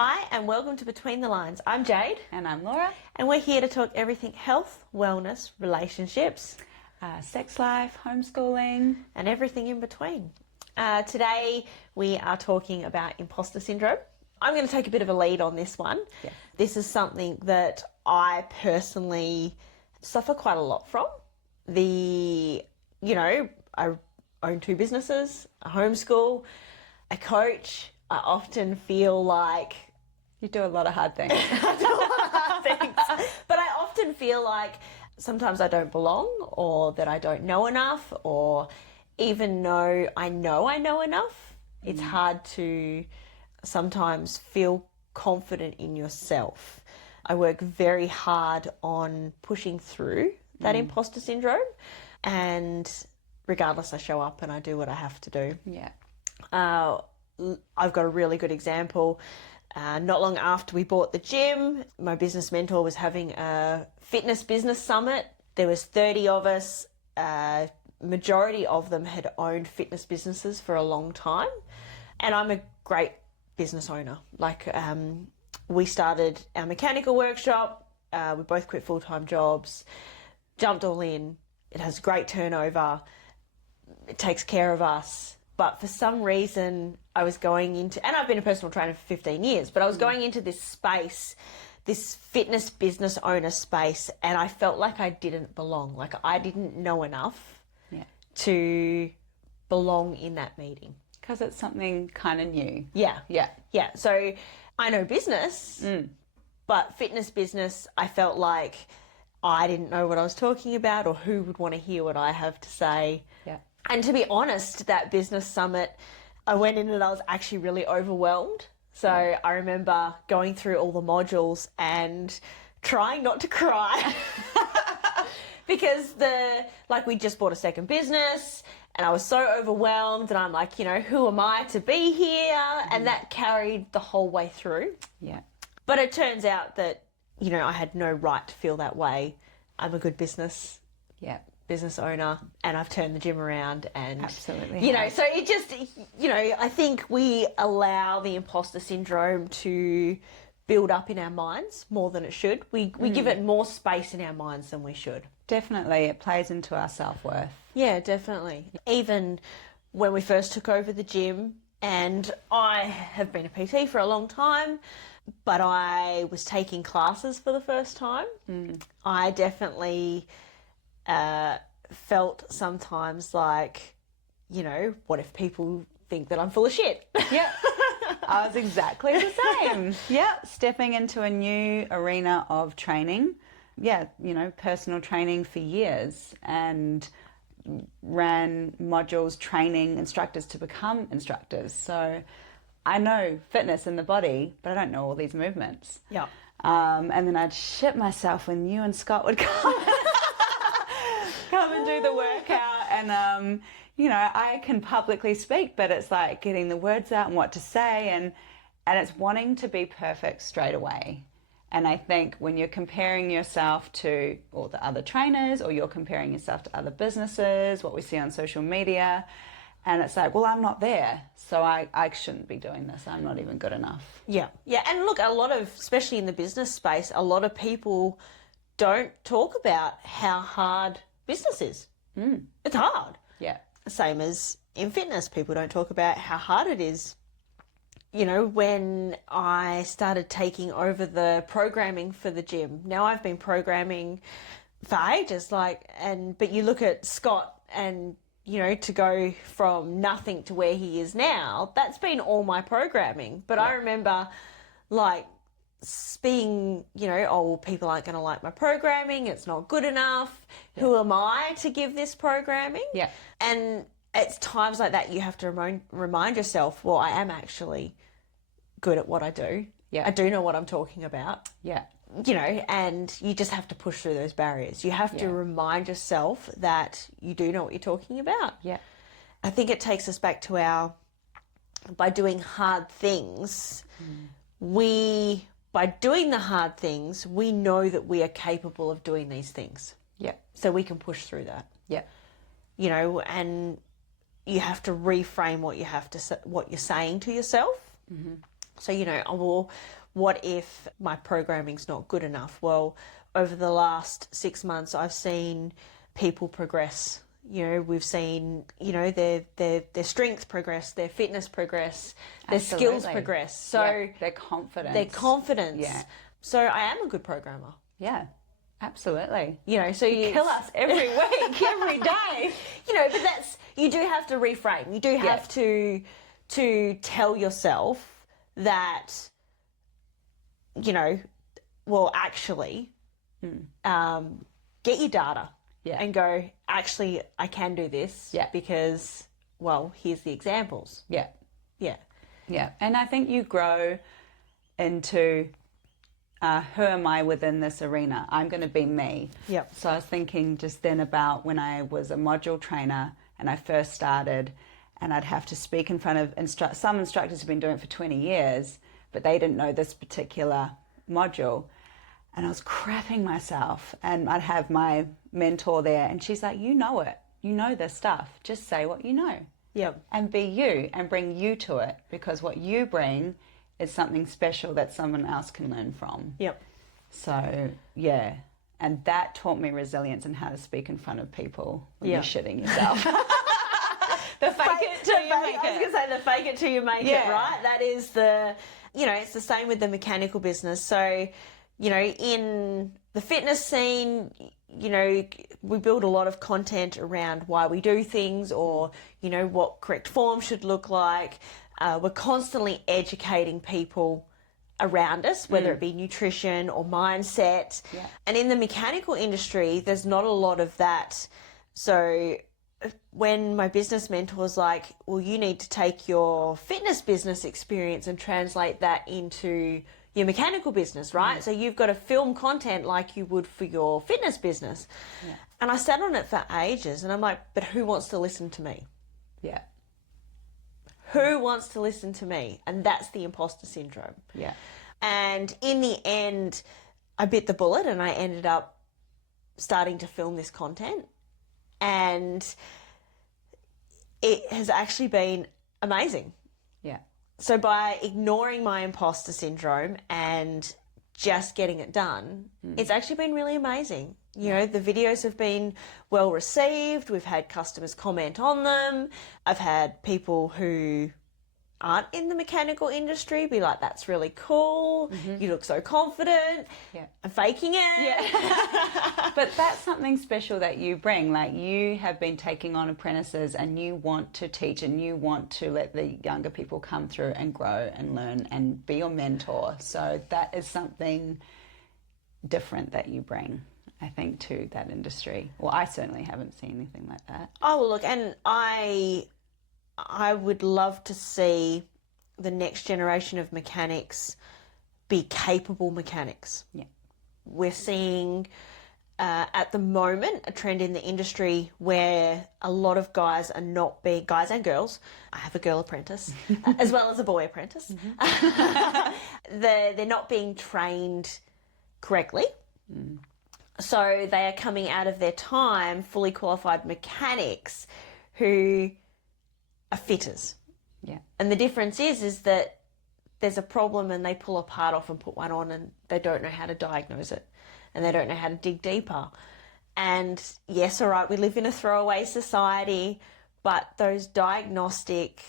Hi and welcome to Between the Lines. I'm Jade. And I'm Laura. And we're here to talk everything health, wellness, relationships, Sex life, homeschooling. and everything in between. Today we are talking about imposter syndrome. I'm going to take a bit of a lead on this one. Yeah. This is something that I personally suffer quite a lot from. I own two businesses, a homeschool, a coach. I often feel like You do a lot of hard things. but I often feel like sometimes I don't belong, or that I don't know enough, or even though I know enough, it's hard to sometimes feel confident in yourself. I work very hard on pushing through that imposter syndrome, and regardless, I show up and I do what I have to do. Yeah. I've got a really good example. Not long after we bought the gym, my business mentor was having a fitness business summit. There was 30 of us. Majority of them had owned fitness businesses for a long time. And I'm a great business owner. We started our mechanical workshop. We both quit full-time jobs, jumped all in. It has great turnover. It takes care of us. But for some reason, I was going into, and I've been a personal trainer for 15 years, but I was going into this space, this fitness business owner space, and I felt like I didn't belong. Like I didn't know enough to belong in that meeting. Because it's something kind of new. Yeah. Yeah. Yeah. So I know business, but fitness business, I felt like I didn't know what I was talking about or who would want to hear what I have to say. Yeah. And to be honest, that business summit, I went in and I was actually really overwhelmed. So I remember going through all the modules and trying not to cry because we just bought a second business and I was so overwhelmed, and I'm like, who am I to be here? And that carried the whole way through. Yeah. But it turns out that, I had no right to feel that way. I'm a good business owner, and I've turned the gym around, and Absolutely so it just, I think we allow the imposter syndrome to build up in our minds more than it should. We give it more space in our minds than we should. Definitely. It plays into our self-worth. Yeah, definitely. Even when we first took over the gym, and I have been a PT for a long time, but I was taking classes for the first time. I definitely felt sometimes like, what if people think that I'm full of shit? Yeah. I was exactly the same. Yeah. Stepping into a new arena of training. Yeah. Personal training for years, and ran modules training instructors to become instructors. So I know fitness in the body, but I don't know all these movements. Yeah. And then I'd shit myself when you and Scott would come and do the workout. And, I can publicly speak, but it's like getting the words out and what to say. And it's wanting to be perfect straight away. And I think when you're comparing yourself to all the other trainers, or you're comparing yourself to other businesses, what we see on social media, and it's like, well, I'm not there, so I shouldn't be doing this. I'm not even good enough. Yeah. Yeah. And look, especially in the business space, a lot of people don't talk about how hard business is. It's hard. Yeah. Same as in fitness, people don't talk about how hard it is. When I started taking over the programming for the gym, now I've been programming for ages, but you look at Scott and, to go from nothing to where he is now, that's been all my programming. But I remember being, people aren't going to like my programming. It's not good enough. Yeah. Who am I to give this programming? Yeah. And it's times like that you have to remind yourself, well, I am actually good at what I do. Yeah. I do know what I'm talking about. Yeah. And you just have to push through those barriers. You have to remind yourself that you do know what you're talking about. Yeah. I think it takes us back to by doing hard things, by doing the hard things, we know that we are capable of doing these things. Yeah. So we can push through that. Yeah. And you have to reframe what you're saying to yourself. So, oh, well, what if my programming's not good enough? Well, over the last 6 months, I've seen people progress. We've seen, their strength progress, their fitness progress, their skills progress. So their confidence. Yeah. So I am a good programmer. Yeah, absolutely. So you Kill us every week, every day. But you do have to reframe. You do have to tell yourself that, well, actually, get your data and go, actually, I can do this because, well, here's the examples. Yeah. Yeah. Yeah. And I think you grow into who am I within this arena? I'm going to be me. Yep. So I was thinking just then about when I was a module trainer and I first started, and I'd have to speak in front of some instructors have been doing it for 20 years, but they didn't know this particular module. And I was crapping myself, and I'd have my mentor there, and she's like, you know it. You know this stuff. Just say what you know. Yep. And be you and bring you to it, because what you bring is something special that someone else can learn from. Yep. So, yeah. And that taught me resilience and how to speak in front of people when you're shitting yourself. The fake it till you make it. I was going to say the fake it till you make it, right? That is it's the same with the mechanical business. So, in the fitness scene, we build a lot of content around why we do things, or, what correct form should look like. We're constantly educating people around us, whether it be nutrition or mindset. Yeah. And in the mechanical industry, there's not a lot of that. So when my business mentor was like, well, you need to take your fitness business experience and translate that into your mechanical business, right? So you've got to film content like you would for your fitness business. Yeah. And I sat on it for ages, and I'm like, but who wants to listen to me? Yeah. Who wants to listen to me? And that's the imposter syndrome. Yeah. And in the end, I bit the bullet and I ended up starting to film this content. And it has actually been amazing. Yeah. So by ignoring my imposter syndrome and just getting it done, it's actually been really amazing. The videos have been well received. We've had customers comment on them. I've had people who aren't in the mechanical industry be like, that's really cool. You look so confident. Yeah. I'm faking it. Yeah. But that's something special that you bring. Like, you have been taking on apprentices and you want to teach and you want to let the younger people come through and grow and learn and be your mentor. So that is something different that you bring, I think, to that industry. Well, I certainly haven't seen anything like that. Oh, well, look, and I would love to see the next generation of mechanics be capable mechanics. Yeah. We're seeing at the moment a trend in the industry where a lot of guys are not being, guys and girls, I have a girl apprentice as well as a boy apprentice, they're not being trained correctly. So they are coming out of their time fully qualified mechanics who are fitters. Yeah. And the difference is that there's a problem and they pull a part off and put one on and they don't know how to diagnose it and they don't know how to dig deeper. And yes, all right, we live in a throwaway society, but those diagnostic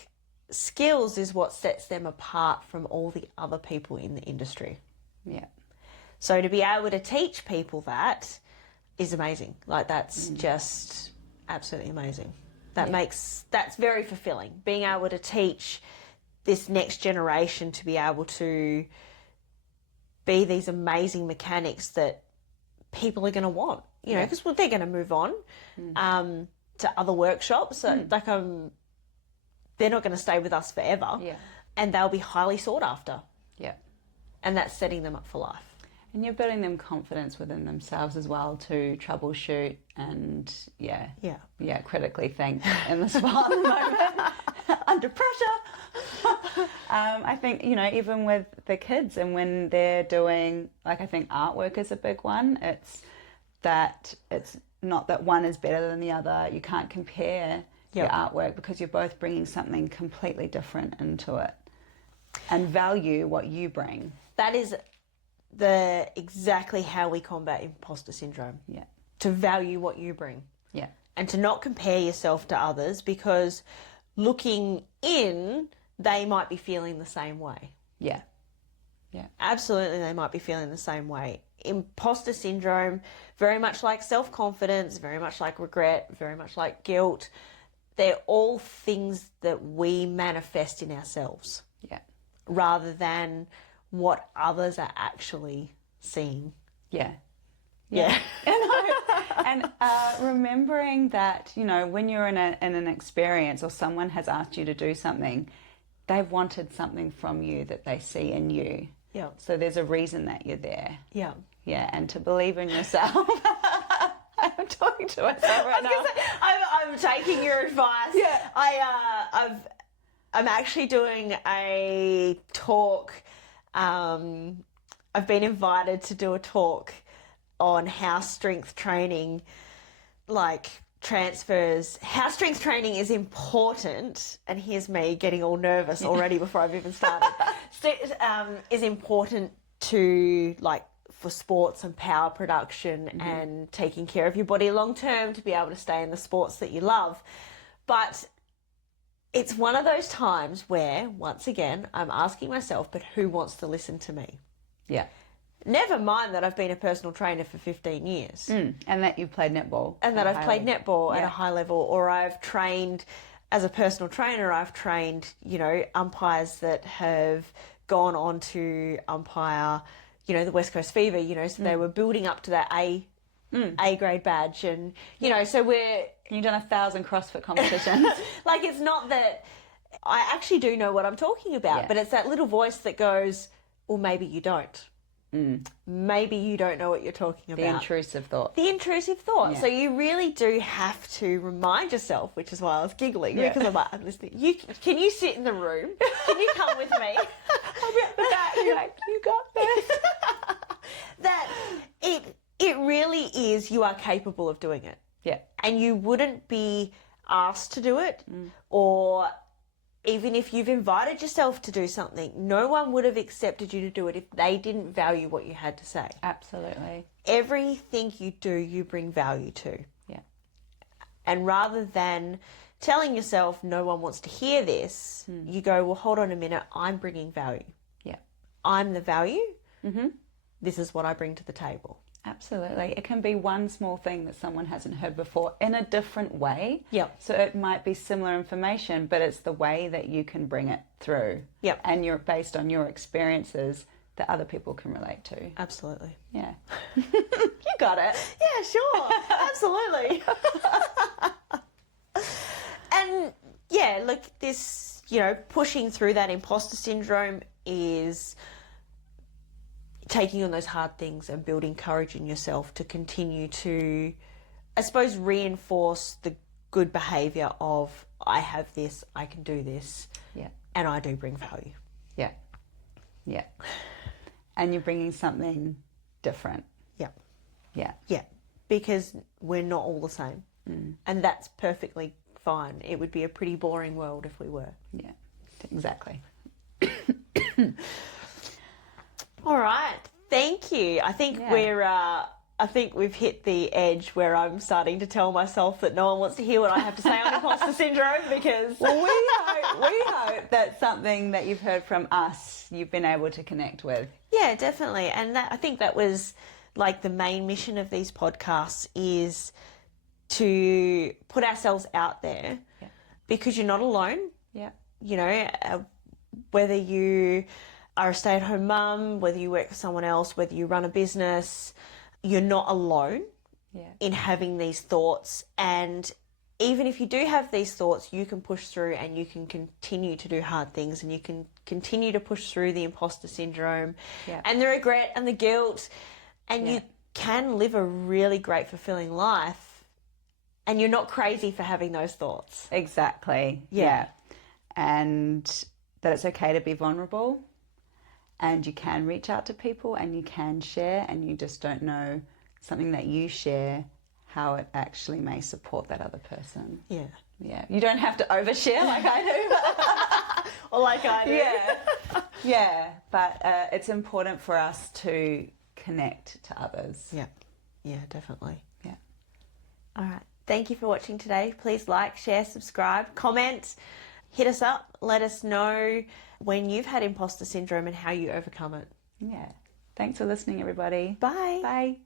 skills is what sets them apart from all the other people in the industry. Yeah. So to be able to teach people that is amazing. Like, that's just absolutely amazing. That's very fulfilling, being able to teach this next generation to be able to be these amazing mechanics that people are going to want, because they're going to move on to other workshops. So, they're not going to stay with us forever, and they'll be highly sought after. Yeah. And that's setting them up for life. And you're building them confidence within themselves as well to troubleshoot and, critically think in the spot at the moment, under pressure. I think, even with the kids and when they're doing, like, I think artwork is a big one. It's not that one is better than the other. You can't compare your artwork because you're both bringing something completely different into it. And value what you bring. That is exactly how we combat imposter syndrome. Yeah. To value what you bring. Yeah. And to not compare yourself to others, because looking in, they might be feeling the same way. Yeah. Yeah. Absolutely, they might be feeling the same way. Imposter syndrome, very much like self-confidence, very much like regret, very much like guilt, they're all things that we manifest in ourselves. Yeah. Rather than what others are actually seeing. Yeah. Yeah. And remembering that, you know, when you're in an experience or someone has asked you to do something, they've wanted something from you that they see in you. Yeah. So there's a reason that you're there. Yeah. Yeah, and to believe in yourself. I'm talking to myself right now. I'm taking your advice. Yeah. I'm actually doing a talk. I've been invited to do a talk on how strength training, like, transfers, how strength training is important, and here's me getting all nervous already before I've even started, is important to, like, for sports and power production and taking care of your body long term to be able to stay in the sports that you love. But it's one of those times where, once again, I'm asking myself, but who wants to listen to me? Yeah. Never mind that I've been a personal trainer for 15 years. And that you've played netball. And that I've played netball at Yeah. a high level, or I've trained as a personal trainer, I've trained, you know, umpires that have gone on to umpire, you know, the West Coast Fever, you know, so they were building up to that A grade badge, and, you know, so You've done 1,000 CrossFit competitions. like, it's not that I actually do know what I'm talking about, Yeah. but it's that little voice that goes, well, maybe you don't. Maybe you don't know what you're talking about. The intrusive thought. The intrusive thought. Yeah. So you really do have to remind yourself, which is why I was giggling, because I'm like, I'm listening. Can you sit in the room? Can you come with me? I'll be at the back. You're like, you got this. That it really is, you are capable of doing it. Yeah. And you wouldn't be asked to do it, or even if you've invited yourself to do something, no one would have accepted you to do it if they didn't value what you had to say. Absolutely. Everything you do, you bring value to. Yeah. And rather than telling yourself no one wants to hear this, you go, well, hold on a minute, I'm bringing value. Yeah. I'm the value. This is what I bring to the table. Absolutely. It can be one small thing that someone hasn't heard before in a different way. Yep. So it might be similar information, but it's the way that you can bring it through. Yep. And you're based on your experiences that other people can relate to. Absolutely. Yeah. You got it. Yeah, sure. Absolutely. And yeah, look, this, you know, pushing through that imposter syndrome is taking on those hard things and building courage in yourself to continue to, I suppose, reinforce the good behaviour of, I have this, I can do this, Yeah. and I do bring value. Yeah. Yeah. And you're bringing something different. Yeah. Yeah. Yeah. Because we're not all the same. And that's perfectly fine. It would be a pretty boring world if we were. Yeah. Exactly. All right. Thank you. I think I think we've hit the edge where I'm starting to tell myself that no one wants to hear what I have to say on imposter syndrome, because Well, we hope that something that you've heard from us, you've been able to connect with. yeah, definitely. And I think that was like the main mission of these podcasts, is to put ourselves out there, because you're not alone. Yeah. You know, whether you are a stay-at-home mum, whether you work for someone else, whether you run a business, you're not alone in having these thoughts. And even if you do have these thoughts, you can push through and you can continue to do hard things, and you can continue to push through the imposter syndrome and the regret and the guilt, and you can live a really great, fulfilling life, and you're not crazy for having those thoughts. Exactly. Yeah. And that it's okay to be vulnerable, and you can reach out to people and you can share, and you just don't know something that you share, how it actually may support that other person. Yeah. Yeah. You don't have to overshare like I do. or like I do. Yeah, but it's important for us to connect to others. Yeah, definitely. Yeah. All right. Thank you for watching today. Please like, share, subscribe, comment, hit us up. Let us know when you've had imposter syndrome and how you overcome it. Yeah. Thanks for listening, everybody. Bye. Bye.